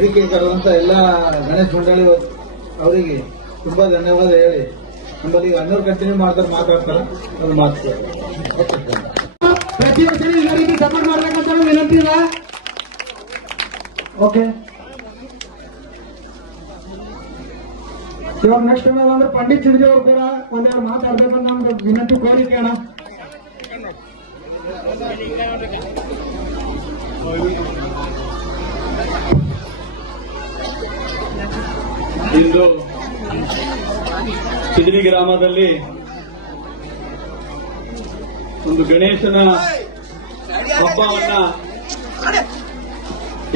ವೇದಿಕೆ ಕರೆದಂತ ಎಲ್ಲ ಗಣೇಶ್ ಮಂಡಳಿ ಅವರಿಗೆ ತುಂಬಾ ಧನ್ಯವಾದ ಹೇಳಿ ನಮ್ಮಲ್ಲಿ ಈಗ ಅನ್ನೂರು ಕಂಟಿನ್ಯೂ ಮಾತಾಡ್ತಾರೆ ಅದು ಮಾತು ಪ್ರತಿ ವರ್ಷ ಇದೇ ರೀತಿ ಸಪೋರ್ಟ್ ಮಾಡ್ಬೇಕಂತ ವಿನಂತಿ ಇಲ್ಲ. ಓಕೆ, ಇವಾಗ ನೆಕ್ಸ್ಟ್ ಅಂದ್ರೆ ಪಂಡಿತ್ ಚಿರ್ಜಿ ಅವರು ಕೂಡ ಒಂದೆರಡು ಮಾತಾಡ್ಬೇಕಂತ ನಮ್ದು ವಿನಂತಿ ಕೋರಿಕೆ ಅಣ್ಣ. ಇಂದು ಸಿದ್ರಿ ಗ್ರಾಮದಲ್ಲಿ ಒಂದು ಗಣೇಶನ ಹಬ್ಬವನ್ನ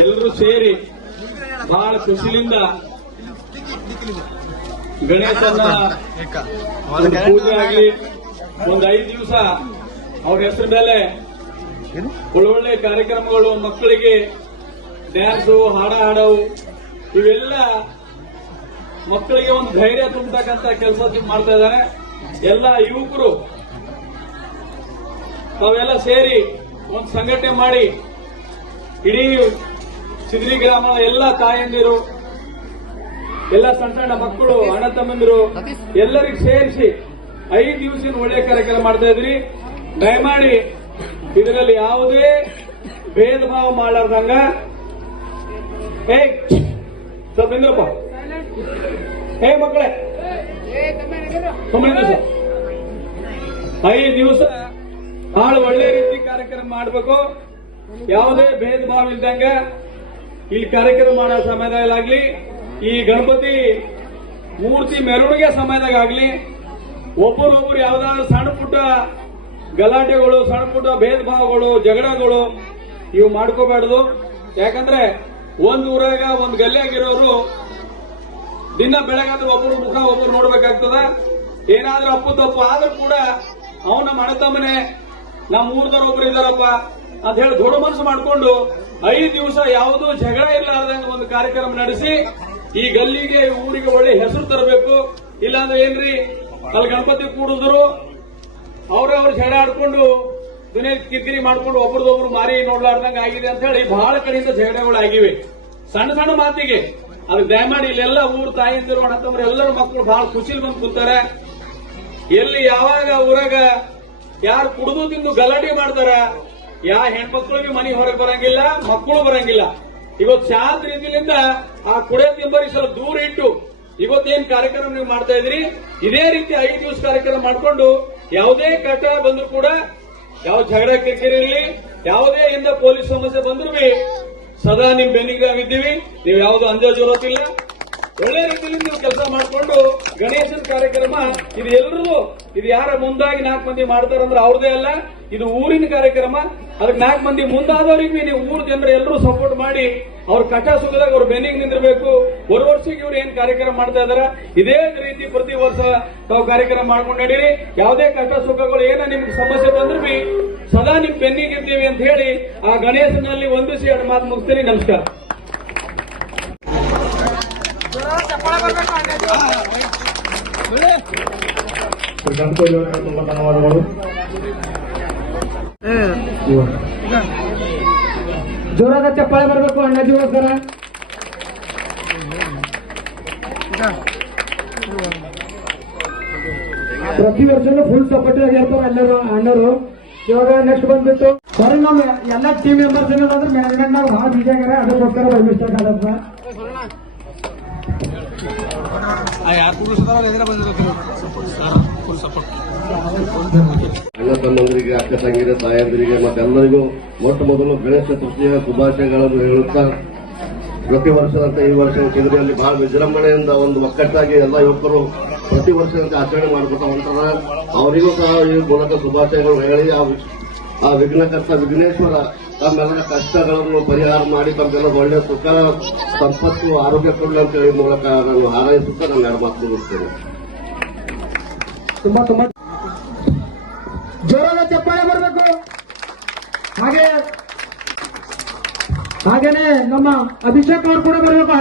ಎಲ್ಲರೂ ಸೇರಿ ಬಹಳ ಖುಷಿಯಿಂದ ಗಣೇಶನ ಒಂದು ಪೂಜೆ ಆಗಲಿ ಒಂದು 5 ದಿವಸ ಅವ್ರ ಹೆಸರು ಮೇಲೆ ಒಳ್ಳೊಳ್ಳೆ ಕಾರ್ಯಕ್ರಮಗಳು, ಮಕ್ಕಳಿಗೆ ಡ್ಯಾನ್ಸು, ಹಾಡ ಹಾಡವು, ಇವೆಲ್ಲ ಮಕ್ಕಳಿಗೆ ಒಂದು ಧೈರ್ಯ ತುಂಬತಕ್ಕಂತ ಕೆಲಸ ಮಾಡ್ತಾ ಇದ್ದಾರೆ. ಎಲ್ಲ ಯುವಕರು ತಾವೆಲ್ಲ ಸೇರಿ ಒಂದು ಸಂಘಟನೆ ಮಾಡಿ ಇಡೀ ಸಿದ್ರಿ ಗ್ರಾಮದ ಎಲ್ಲ ತಾಯಂದಿರು, ಎಲ್ಲ ಸಣ್ಣ ಸಣ್ಣ ಮಕ್ಕಳು, ಅಣ್ಣ ತಮ್ಮಂದಿರು ಎಲ್ಲರಿಗೂ ಸೇರಿಸಿ 5 ದಿವಸ ಒಳ್ಳೆಯ ಕಾರ್ಯಕ್ರಮ ಮಾಡ್ತಾ ಇದ್ರಿ. ದಯಮಾಡಿ ಇದರಲ್ಲಿ ಯಾವುದೇ ಭೇದ ಭಾವ ಮಾಡಲಾರ್ದಂಗ ಸ್ವಲ್ಪ ನಿಂದ್ರಪ್ಪ, ಮಕ್ಕಳೇ ಸುಮ್ಮನೆ 5 ದಿವಸ ಬಹಳ ಒಳ್ಳೆ ರೀತಿ ಕಾರ್ಯಕ್ರಮ ಮಾಡಬೇಕು. ಯಾವುದೇ ಭೇದ ಭಾವ ಇಲ್ದಂಗ ಇಲ್ಲಿ ಕಾರ್ಯಕ್ರಮ ಮಾಡೋ ಸಮಯದಲ್ಲಾಗ್ಲಿ, ಈ ಗಣಪತಿ ಮೂರ್ತಿ ಮೆರವಣಿಗೆ ಸಮಯದಾಗಲಿ ಒಬ್ಬರೊಬ್ಬರು ಯಾವ್ದಾದ್ರು ಸಣ್ಣ ಪುಟ್ಟ ಗಲಾಟೆಗಳು, ಸಣ್ಣ ಪುಟ್ಟ ಭೇದ ಭಾವಗಳು, ಜಗಳಗಳು ಇವು ಮಾಡ್ಕೋಬಾರ್ದು. ಯಾಕಂದ್ರೆ ಒಂದ್ ಊರಾಗ ಒಂದ್ ಗಲ್ಲಿಯಾಗಿರೋರು ದಿನ ಬೆಳಗಾದ್ರೆ ಒಬ್ಬರು ಮುಖ ಒಬ್ಬರು ನೋಡ್ಬೇಕಾಗ್ತದ. ಏನಾದ್ರೂ ಅಪ್ಪು ತಪ್ಪು ಆದ್ರೂ ಕೂಡ ಅವನ ಮನೆತಮ್ಮನೆ ನಮ್ಮ ಊರ್ದವ್ರು ಒಬ್ರು ಇದಾರಪ್ಪ ಅಂತ ಹೇಳಿ ದೊಡ್ಡ ಮನಸ್ಸು ಮಾಡ್ಕೊಂಡು 5 ದಿವಸ ಯಾವುದೂ ಜಗಳ ಇರಲಾರ್ದಂಗ ಒಂದು ಕಾರ್ಯಕ್ರಮ ನಡೆಸಿ ಈ ಗಲ್ಲಿಗೆ, ಊರಿಗೆ ಒಳ್ಳೆ ಹೆಸರು ತರಬೇಕು. ಇಲ್ಲಾಂದ್ರೆ ಏನ್ರಿ, ಅಲ್ಲಿ ಗಣಪತಿ ಕೂಡಿದ್ರು ಅವ್ರವ್ರು ಜಗಳ ಆಡ್ಕೊಂಡು ದಿನ ಕಿರಿಕಿರಿ ಮಾಡ್ಕೊಂಡು ಒಬ್ರದೊಬ್ರು ಮಾರಿ ನೋಡ್ಲಾರ್ದಂಗ ಆಗಿದೆ ಅಂತ ಹೇಳಿ ಬಹಳ ಕಡೆಯಿಂದ ಜಗಳಗಳು ಆಗಿವೆ, ಸಣ್ಣ ಸಣ್ಣ ಮಾತಿಗೆ. ಅದಕ್ಕೆ ದಯಮಾಡಿ ಇಲ್ಲೆಲ್ಲ ಊರು ತಾಯಿಂದಿರು, ಅಣ್ಣತಮ್ಮರು ಎಲ್ಲರೂ ಮಕ್ಕಳು ಬಹಳ ಖುಷಿಲಿ ಬಂದು ಕೂತಾರೆ. ಎಲ್ಲಿ ಯಾವಾಗ ಊರಾಗ ಯಾರು ಕುಡಿದು ತಿಂದು ಗಲಾಟೆ ಮಾಡ್ತಾರ, ಹೆಣ್ಮಕ್ಳಿಗೆ ಮನೆ ಹೊರಗೆ ಬರಂಗಿಲ್ಲ, ಮಕ್ಕಳು ಬರಂಗಿಲ್ಲ. ಇವತ್ತು ಶಾಂತ ರೀತಿಯಿಂದ ಆ ಕುಡಿಯೋ ತಿಂಬರಿ ಸ್ವಲ್ಪ ದೂರ ಇಟ್ಟು ಇವತ್ತೇನ್ ಕಾರ್ಯಕ್ರಮ ನೀವು ಮಾಡ್ತಾ ಇದ್ರಿ, ಇದೇ ರೀತಿ 5 ದಿವಸ ಕಾರ್ಯಕ್ರಮ ಮಾಡ್ಕೊಂಡು ಯಾವುದೇ ಕಟ ಬಂದ್ರು ಕೂಡ, ಯಾವ ಜಗಳ ಕಿರಿಕಿರಿ ಇರಲಿ, ಯಾವುದೇ ಇಂದ ಪೊಲೀಸ್ ಸಮಸ್ಯೆ ಬಂದ್ರು ಸದಾ ನಿಮ್ ಬೆನ್ನಿಗೆ ನಾವಿದ್ದೀವಿ. ನೀವು ಯಾವ್ದು ಅಂದಾಜು ಇರೋತಿಲ್ಲ. ಒಳ್ಳೆ ರೀತಿಯಲ್ಲಿ ನೀವು ಕೆಲಸ ಮಾಡಿಕೊಂಡು ಗಣೇಶನ ಕಾರ್ಯಕ್ರಮ ಇದು ಎಲ್ರಿಗೂ, ಇದು ಯಾರ ಮುಂದಾಗಿ 4 ಮಂದಿ ಮಾಡ್ತಾರಂದ್ರೆ ಅವ್ರದೇ ಅಲ್ಲ, ಇದು ಊರಿನ ಕಾರ್ಯಕ್ರಮ. ಅದಕ್ಕೆ 4 ಮಂದಿ ಮುಂದಾದವರಿಗೆ ನೀವು ಊರ ಜನರು ಎಲ್ಲರೂ ಸಪೋರ್ಟ್ ಮಾಡಿ ಅವ್ರ ಕಟ ಸುಖದಾಗ ಅವ್ರ ಬೆನ್ನಿಗೆ ನಿಂದಿರಬೇಕು. ವರ್ಷಕ್ಕೆ ಇವ್ರು ಏನ್ ಕಾರ್ಯಕ್ರಮ ಮಾಡ್ತಾ ಇದಾರ ಇದೇ ರೀತಿ ಪ್ರತಿ ವರ್ಷ ತಾವು ಕಾರ್ಯಕ್ರಮ ಮಾಡ್ಕೊಂಡು ನಡೀರಿ. ಯಾವುದೇ ಕಷ್ಟ ಸುಖಗಳು ಏನ ನಿಮ್ಗೆ ಸಮಸ್ಯೆ ಬಂದ್ರು ಸದಾ ನಿಮ್ ಬೆನ್ನಿಗೆ ಇರ್ತೀವಿ ಅಂತ ಹೇಳಿ ಆ ಗಣೇಶನಲ್ಲಿ ಒಂದಿಸಿ 2 ಮಾತು ಮುಗಿಸ್ತೀನಿ. ನಮಸ್ಕಾರ. ಧನ್ಯವಾದಗಳು. ಜೋರಾದ ಚಪ್ಪಾಳೆ ಬರಬೇಕು ಅಣ್ಣಜಿಗೋಸ್ಕರ. ಪ್ರತಿ ವರ್ಷನೂ ಫುಲ್ ಸಪೋರ್ಟ್ ಆಗಿರ್ತಾರೆ ಎಲ್ಲರೂ ಅಣ್ಣರು. ಇವಾಗ ನೆಕ್ಸ್ಟ್ ಬಂದ್ಬಿಟ್ಟು ಸರಿ, ನಮ್ಮ ಎಲ್ಲ ಟೀಮ್ ಮೆಂಬರ್ಸ್ ಏನಂದ್ರೆ ಮ್ಯಾನೇಜ್ಮೆಂಟ್ ನಾವು ಬಹಳ ಬಿಜಿ ಆಗ್ಯಾರ, ಅದಕ್ಕೋಸ್ಕರ ಬೈ ಮಿಸ್ಟೇಕ್ ಆಗತ್ತ. ಅಣ್ಣ ತಮ್ಮಂದರಿಗೆ, ಅಕ್ಕ ತಂಗಿರ, ತಾಯಂದಿರಿಗೆ ಮತ್ತೆಲ್ಲರಿಗೂ ಮೊಟ್ಟ ಮೊದಲು ಗಣೇಶ ಚತುರ್ಥಿಯ ಶುಭಾಶಯಗಳನ್ನು ಹೇಳುತ್ತಾ, ಪ್ರತಿ ವರ್ಷದಂತೆ ಈ ವರ್ಷ ಸಿದ್ರಿಯಲ್ಲಿ ಬಹಳ ವಿಜೃಂಭಣೆಯಿಂದ ಒಂದು ಒಕ್ಕಟ್ಟಾಗಿ ಎಲ್ಲ ಯುವಕರು ಪ್ರತಿ ವರ್ಷದಂತೆ ಆಚರಣೆ ಮಾಡ್ಕೊತಾ ಹೊಂಟಾರ. ಅವರಿಗೂ ಸಹ ಈ ಮೂಲಕ ಶುಭಾಶಯಗಳು ಹೇಳಿ ಆ ವಿಘ್ನಕರ್ತ ವಿಘ್ನೇಶ್ವರ ತಮ್ಮೆಲ್ಲರ ಕಷ್ಟಗಳನ್ನು ಪರಿಹಾರ ಮಾಡಿ ತಮ್ಮೆಲ್ಲ ಒಳ್ಳೆಯ ಸುಖ, ಸಂಪತ್ತು, ಆರೋಗ್ಯ ಕೊಡಲಿ ಅಂತ ಹೇಳಿ ಮೂಲಕ ನಾನು ಹಾರೈಸುತ್ತಾ ನಾನು 2 ಮಾತು ಮುಗಿಸ್ತೇನೆ. ತುಂಬಾ ತುಂಬಾ ಜೋರಾದ ಚಪ್ಪಾಳೆ ಬರಬೇಕು. ಹಾಗೇನೆ ನಮ್ಮ ಅಭಿಷೇಕ್ ಅವರು ಕೂಡ ಬರಬೇಕು.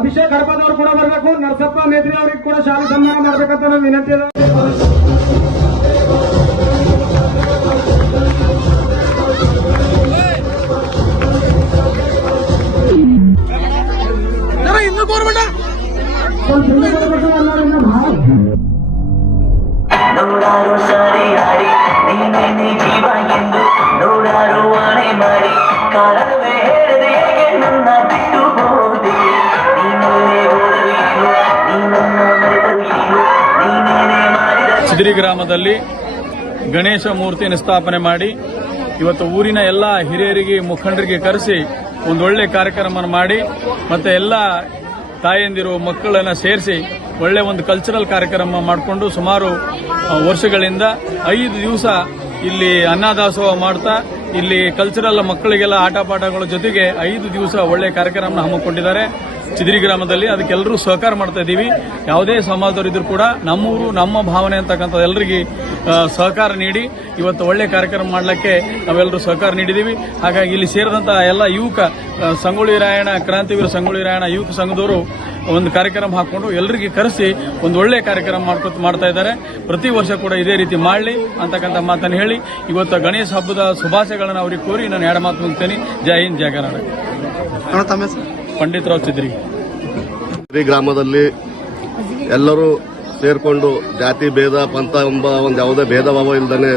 ಅಭಿಷೇಕ್ ಹಡಪಾದ್ ಅವರು ಕೂಡ ಬರಬೇಕು. ನರಸಪ್ಪ ಮೇತ್ರಿ ಅವರಿಗೆ ಕೂಡ ಶಾಲೆ ಸನ್ಮಾನ ಮಾಡಬೇಕಂತ ನಾವು ವಿನಂತಿ ಇದೆ. ನೂರಾರು ಸಾರಿ ಹಾಡಿ ನೀನೇನೆ ಜೀವ ಎಂದು ನೂರಾರು ಆಣೆ ಮಾಡಿ ಕಾರಣವೇ ಹೇಳದೆ ಹೇಗೆ ನನ್ನ ಬಿಟ್ಟು ಹೋದೆ ನೀನೇ ಹೋದರು ಏನು ನೀ ನನ್ನ ಮರೆತರು ಏನು ನೀನೇನೆ ಮಾಡಿದ ಚಿದ್ರಿ ಗ್ರಾಮದಲ್ಲಿ ಗಣೇಶ ಮೂರ್ತಿಯನ್ನು ಸ್ಥಾಪನೆ ಮಾಡಿ ಇವತ್ತು ಊರಿನ ಎಲ್ಲ ಹಿರಿಯರಿಗೆ ಮುಖಂಡರಿಗೆ ಕರೆಸಿ ಒಂದೊಳ್ಳೆ ಕಾರ್ಯಕ್ರಮ ಮಾಡಿ ಮತ್ತೆ ಎಲ್ಲ ತಾಯಂದಿರು ಮಕ್ಕಳನ್ನ ಸೇರಿಸಿ ಒಳ್ಳೆ ಒಂದು ಕಲ್ಚರಲ್ ಕಾರ್ಯಕ್ರಮ ಮಾಡಿಕೊಂಡು ಸುಮಾರು ವರ್ಷಗಳಿಂದ 5 ದಿವಸ ಇಲ್ಲಿ ಅನ್ನದಾಸೋಹ ಮಾಡ್ತಾ ಇಲ್ಲಿ ಕಲ್ಚರಲ್ ಮಕ್ಕಳಿಗೆಲ್ಲ ಆಟ ಪಾಠಗಳ ಜೊತೆಗೆ 5 ದಿವಸ ಒಳ್ಳೆ ಕಾರ್ಯಕ್ರಮ ಹಮ್ಮಿಕೊಂಡಿದ್ದಾರೆ ಚಿದ್ರಿ ಗ್ರಾಮದಲ್ಲಿ. ಅದಕ್ಕೆಲ್ಲರೂ ಸಹಕಾರ ಮಾಡ್ತಾ ಇದ್ದೀವಿ. ಯಾವುದೇ ಸಮಾಜದವರಿದ್ರು ಕೂಡ ನಮ್ಮೂರು ನಮ್ಮ ಭಾವನೆ ಅಂತಕ್ಕಂಥ ಎಲ್ಲರಿಗೆ ಸಹಕಾರ ನೀಡಿ ಇವತ್ತು ಒಳ್ಳೆ ಕಾರ್ಯಕ್ರಮ ಮಾಡಲಿಕ್ಕೆ ನಾವೆಲ್ಲರೂ ಸಹಕಾರ ನೀಡಿದ್ದೀವಿ. ಹಾಗಾಗಿ ಇಲ್ಲಿ ಸೇರಿದಂತಹ ಎಲ್ಲ ಯುವಕ ಸಂಗೊಳ್ಳಿ ರಾಯಣ್ಣ ಕ್ರಾಂತಿವೀರ ಸಂಗೊಳ್ಳಿ ರಾಯಣ್ಣ ಯುವಕ ಸಂಘದವರು ಒಂದು ಕಾರ್ಯಕ್ರಮ ಹಾಕೊಂಡು ಎಲ್ಲರಿಗೆ ಕರೆಸಿ ಒಂದು ಒಳ್ಳೆ ಕಾರ್ಯಕ್ರಮ ಮಾಡ್ತಾ ಇದ್ದಾರೆ. ಪ್ರತಿ ವರ್ಷ ಕೂಡ ಇದೇ ರೀತಿ ಮಾಡಲಿ ಅಂತಕ್ಕಂಥ ಮಾತನ್ನು ಹೇಳಿ ಇವತ್ತು ಗಣೇಶ ಹಬ್ಬದ ಶುಭಾಶಯಗಳನ್ನು ಅವರಿಗೆ ಕೋರಿ ನಾನು ಎರಡು ಮಾತು ಮುಗ್ತೇನೆ. ಜೈ ಹಿಂದ್ ಜೈ ಕರ್ನಾಟಕ. ಪಂಡಿತರಾವ್ ಚಿದ್ರಿ ಗ್ರಾಮದಲ್ಲಿ ಎಲ್ಲರೂ ಸೇರ್ಕೊಂಡು ಜಾತಿ ಭೇದ ಪಂಥ ಎಂಬ ಒಂದು ಯಾವುದೇ ಭೇದ ಭಾವ ಇಲ್ಲದೇ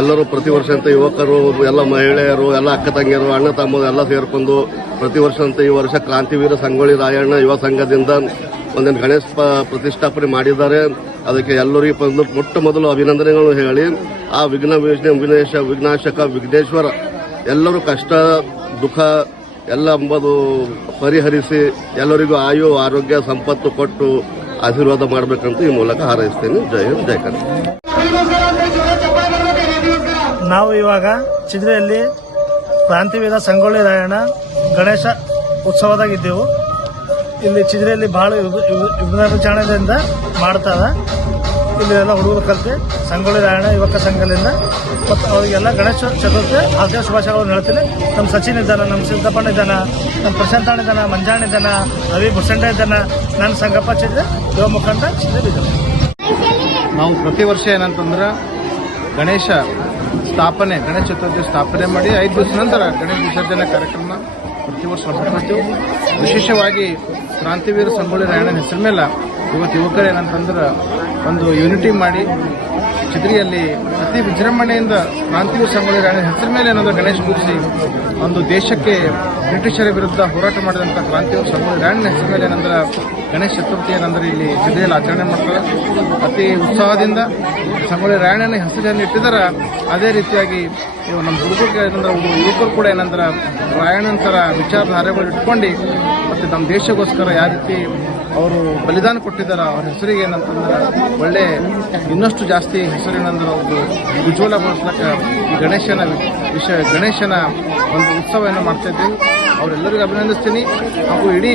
ಎಲ್ಲರೂ ಪ್ರತಿ ವರ್ಷ ಅಂತ ಯುವಕರು ಎಲ್ಲ ಮಹಿಳೆಯರು ಎಲ್ಲ ಅಕ್ಕ ತಂಗಿಯರು ಅಣ್ಣ ತಮ್ಮರು ಎಲ್ಲ ಸೇರ್ಕೊಂಡು ಪ್ರತಿ ವರ್ಷ ಅಂತ ಈ ವರ್ಷ ಕ್ರಾಂತಿವೀರ ಸಂಗೊಳ್ಳಿ ರಾಯಣ್ಣ ಯುವ ಸಂಘದಿಂದ ಒಂದೇನು ಗಣೇಶ ಪ್ರತಿಷ್ಠಾಪನೆ ಮಾಡಿದ್ದಾರೆ. ಅದಕ್ಕೆ ಎಲ್ಲರಿಗೂ ಮೊಟ್ಟ ಮೊದಲು ಅಭಿನಂದನೆಗಳು ಹೇಳಿ ಆ ವಿಘ್ನಾಶಕ ವಿಘ್ನೇಶ್ವರ ಎಲ್ಲರೂ ಕಷ್ಟ ದುಃಖ ಎಲ್ಲ ಎಂಬುದು ಪರಿಹರಿಸಿ ಎಲ್ಲರಿಗೂ ಆಯು ಆರೋಗ್ಯ ಸಂಪತ್ತು ಕೊಟ್ಟು ಆಶೀರ್ವಾದ ಮಾಡಬೇಕಂತ ಈ ಮೂಲಕ ಹಾರೈಸ್ತೇನೆ. ಜೈ ಹಿಂದ್ ಜೈ ಕರ್ನಾಟಕ. ನಾವು ಇವಾಗ ಚಿದ್ರೆಯಲ್ಲಿ ಕ್ರಾಂತಿವೀರ ಸಂಗೊಳ್ಳಿ ರಾಯಣ್ಣ ಗಣೇಶ ಉತ್ಸವದಾಗಿದ್ದೆವು. ಇಲ್ಲಿ ಚಿದ್ರೆಯಲ್ಲಿ ಬಹಳ ವಿಜೃಂಭಣೆಯಿಂದ ಮಾಡ್ತಾರ. ಇಲ್ಲಿ ಎಲ್ಲ ಹುಡುಗರು ಕಲಿತು ಸಂಗೊಳ್ಳಿ ರಾಯಣ್ಣ ಯುವಕ ಸಂಘದಿಂದ ಮತ್ತು ಅವರಿಗೆಲ್ಲ ಗಣೇಶ ಚತುರ್ಥಿ ಹಾರ್ದಿಕ ಶುಭಾಶಯಗಳನ್ನು ಹೇಳ್ತೀನಿ. ನಮ್ಮ ಸಚಿನ್ ಇದ್ದಾನೆ, ನಮ್ಮ ಸಿದ್ದಪ್ಪಣ್ಣ ಇದ್ದಾನೆ, ನಮ್ಮ ಪ್ರಶಾಂತಣ್ಣ ಇದ್ದಾನೆ, ಮಂಜಾಣ ಇದ್ದಾನೆ, ರವಿ ಬುಸಂಡ ಇದ್ದಾನೆ, ನನ್ನ ಸಂಗಪ್ಪ ಚಿದ್ರೆ ಯುವ ಮುಖಂಡ ಚಿದ್ರೆ ಇದ್ದಾನೆ. ನಾವು ಪ್ರತಿ ವರ್ಷ ಏನಂತಂದ್ರೆ ಗಣೇಶ ಚತುರ್ಥಿ ಸ್ಥಾಪನೆ ಮಾಡಿ 5 ದಿವಸ ನಂತರ ಗಣೇಶ ವಿಸರ್ಜನೆ ಕಾರ್ಯಕ್ರಮ ಪ್ರತಿ ವರ್ಷ ಮಾಡ್ತೀವಿ. ವಿಶೇಷವಾಗಿ ಕ್ರಾಂತಿವೀರ ಸಂಗೊಳ್ಳಿ ರಾಯಣ್ಣನ ಹೆಸರು ಮೇಲೆ ಇವತ್ತು ಯುವಕರು ಏನಂತಂದ್ರೆ ಒಂದು ಯೂನಿಟಿ ಮಾಡಿ ಚಿದ್ರಿಯಲ್ಲಿ ಅತಿ ವಿಜೃಂಭಣೆಯಿಂದ ಕ್ರಾಂತಿವೀರ ಸಂಗೊಳ್ಳಿ ರಾಯಣ್ಣನ ಹೆಸರು ಮೇಲೆ ಏನಂದ್ರೆ ಗಣೇಶ ಕೂರಿಸಿ ಒಂದು ದೇಶಕ್ಕೆ ಬ್ರಿಟಿಷರ ವಿರುದ್ಧ ಹೋರಾಟ ಮಾಡಿದಂಥ ಕ್ರಾಂತಿವೀರ ಸಂಗೊಳ್ಳಿ ರಾಯಣ್ಣನ ಹೆಸರು ಮೇಲೆ ಏನಂದ್ರೆ ಗಣೇಶ ಚತುರ್ಥಿ ಏನಂದ್ರೆ ಇಲ್ಲಿ ಚಿದ್ರಿಯಲ್ಲಿ ಆಚರಣೆ ಮಾಡ್ತಾರೆ. ಅತಿ ಉತ್ಸಾಹದಿಂದ ಸಂಗೊಳ್ಳಿ ರಾಯಣ್ಣನ ಹೆಸರನ್ನು ಇಟ್ಟಿದ್ದಾರೆ. ಅದೇ ರೀತಿಯಾಗಿ ನಮ್ಮ ಹುಡುಗರಿಗೆ ಏನಂದ್ರೆ ಯುವಕರು ಕೂಡ ಏನಂದ್ರೆ ರಾಯಣ್ಣನ ಥರ ವಿಚಾರಧಾರೆಗಳು ಇಟ್ಕೊಂಡು ಮತ್ತು ನಮ್ಮ ದೇಶಕ್ಕೋಸ್ಕರ ಯಾವ ರೀತಿ ಅವರು ಬಲಿದಾನ ಕೊಟ್ಟಿದ್ದಾರೆ ಅವ್ರ ಹೆಸರಿಗೆ ಏನಂತಂದ್ರೆ ಒಳ್ಳೆ ಇನ್ನಷ್ಟು ಜಾಸ್ತಿ ಹೆಸರಿನಂದ್ರೆ ಅವರು ಉಜ್ವಲಗೊಳಿಸ್ಲಿಕ್ಕೆ ಈ ಗಣೇಶನ ಒಂದು ಉತ್ಸವವನ್ನು ಮಾಡ್ತಾ ಇದ್ದೀವಿ. ಅವರೆಲ್ಲರಿಗೂ ಅಭಿನಂದಿಸ್ತೀನಿ. ಹಾಗೂ ಇಡೀ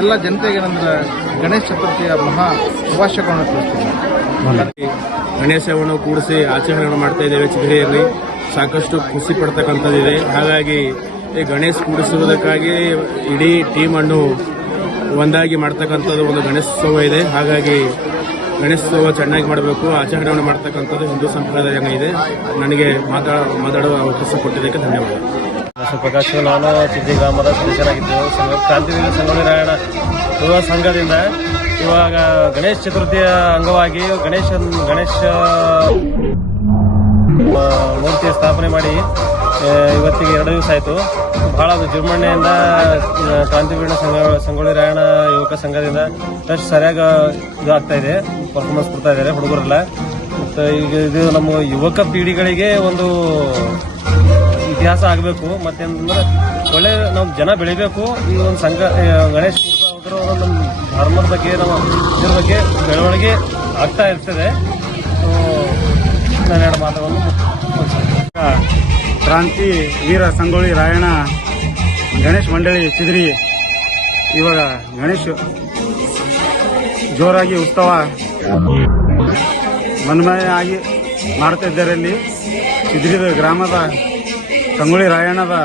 ಎಲ್ಲ ಜನತೆಗೆ ಏನಂದ್ರೆ ಗಣೇಶ ಚತುರ್ಥಿಯ ಮಹಾ ಶುಭಾಶಯಗಳನ್ನು ತಿಳಿಸ್ತೀನಿ. ಗಣೇಶವನ್ನು ಕೂಡಿಸಿ ಆಚರಣೆ ಮಾಡ್ತಾ ಇದ್ದೇವೆ. ಚಿದ್ರಿಯಲ್ಲಿ ಸಾಕಷ್ಟು ಖುಷಿ ಪಡ್ತಕ್ಕಂಥದ್ದಿದೆ. ಹಾಗಾಗಿ ಈ ಗಣೇಶ ಕೂಡಿಸುವುದಕ್ಕಾಗಿ ಇಡೀ ಟೀಮನ್ನು ಒಂದಾಗಿ ಮಾಡ್ತಕ್ಕಂಥದ್ದು ಒಂದು ಗಣೇಶೋತ್ಸವ ಇದೆ. ಹಾಗಾಗಿ ಗಣೇಶೋತ್ಸವ ಚೆನ್ನಾಗಿ ಮಾಡಬೇಕು, ಆಚರಣೆಯನ್ನು ಮಾಡ್ತಕ್ಕಂಥದ್ದು ಹಿಂದೂ ಸಂಪ್ರದಾಯ ಇದೆ. ನನಗೆ ಮಾತಾಡುವ ಅವಕಾಶ ಕೊಟ್ಟಿದ್ದಕ್ಕೆ ಧನ್ಯವಾದ. ಪ್ರಕಾಶ್, ನಾನು ಚಿದ್ರಿ ಗ್ರಾಮದ ಸದಸ್ಯರಾಗಿದ್ದೆವು. ಕ್ರಾಂತಿವೀರ ಸಂಗೊಳ್ಳಿ ರಾಯಣ್ಣ ಯುವ ಸಂಘದಿಂದ ಇವಾಗ ಗಣೇಶ ಚತುರ್ಥಿಯ ಅಂಗವಾಗಿ ಗಣೇಶ ಮೂರ್ತಿಯ ಸ್ಥಾಪನೆ ಮಾಡಿ ಇವತ್ತಿಗೆ 2 ದಿವಸ ಆಯಿತು. ಬಹಳ ವಿಜೃಂಭಣೆಯಿಂದ ಕ್ರಾಂತಿವೀರ ಸಂಗೊಳ್ಳಿ ರಾಯಣ್ಣ ಯುವಕ ಸಂಘದಿಂದ ಅಷ್ಟು ಸರಿಯಾಗಿ ಇದು ಆಗ್ತಾ ಇದೆ, ಪರ್ಫಾರ್ಮೆನ್ಸ್ ಕೊಡ್ತಾ ಇದ್ದಾರೆ ಹುಡುಗರೆಲ್ಲ. ಮತ್ತು ಈಗ ಇದು ನಮ್ಮ ಯುವಕ ಪೀಳಿಗೆಗಳಿಗೆ ಒಂದು ಇತಿಹಾಸ ಆಗಬೇಕು. ಮತ್ತೇನಂದ್ರೆ ಒಳ್ಳೆ ನಾವು ಜನ ಬೆಳಿಬೇಕು. ಈ ಒಂದು ಸಂಘ ಗಣೇಶ ಹೋಗಿರೋ ನಮ್ಮ ಧರ್ಮದ ಬಗ್ಗೆ ನಮ್ಮ ಇದ್ರ ಬಗ್ಗೆ ಬೆಳವಣಿಗೆ ಆಗ್ತಾ ಇರ್ತದೆ. ನಾನು 2 ಮಾತುಗಳನ್ನು ಕ್ರಾಂತಿ ವೀರ ಸಂಗೊಳ್ಳಿ ರಾಯಣ್ಣ ಗಣೇಶ ಮಂಡಳಿ ಚಿದ್ರಿ ಇವಾಗ ಗಣೇಶ ಜೋರಾಗಿ ಉತ್ಸವ ಮನ್ಮಯವಾಗಿ ಮಾಡ್ತಾ ಇದ್ದಾರೆ. ಇಲ್ಲಿ ಚಿದ್ರಿ ಗ್ರಾಮದ ಸಂಗೊಳ್ಳಿ ರಾಯಣ್ಣದ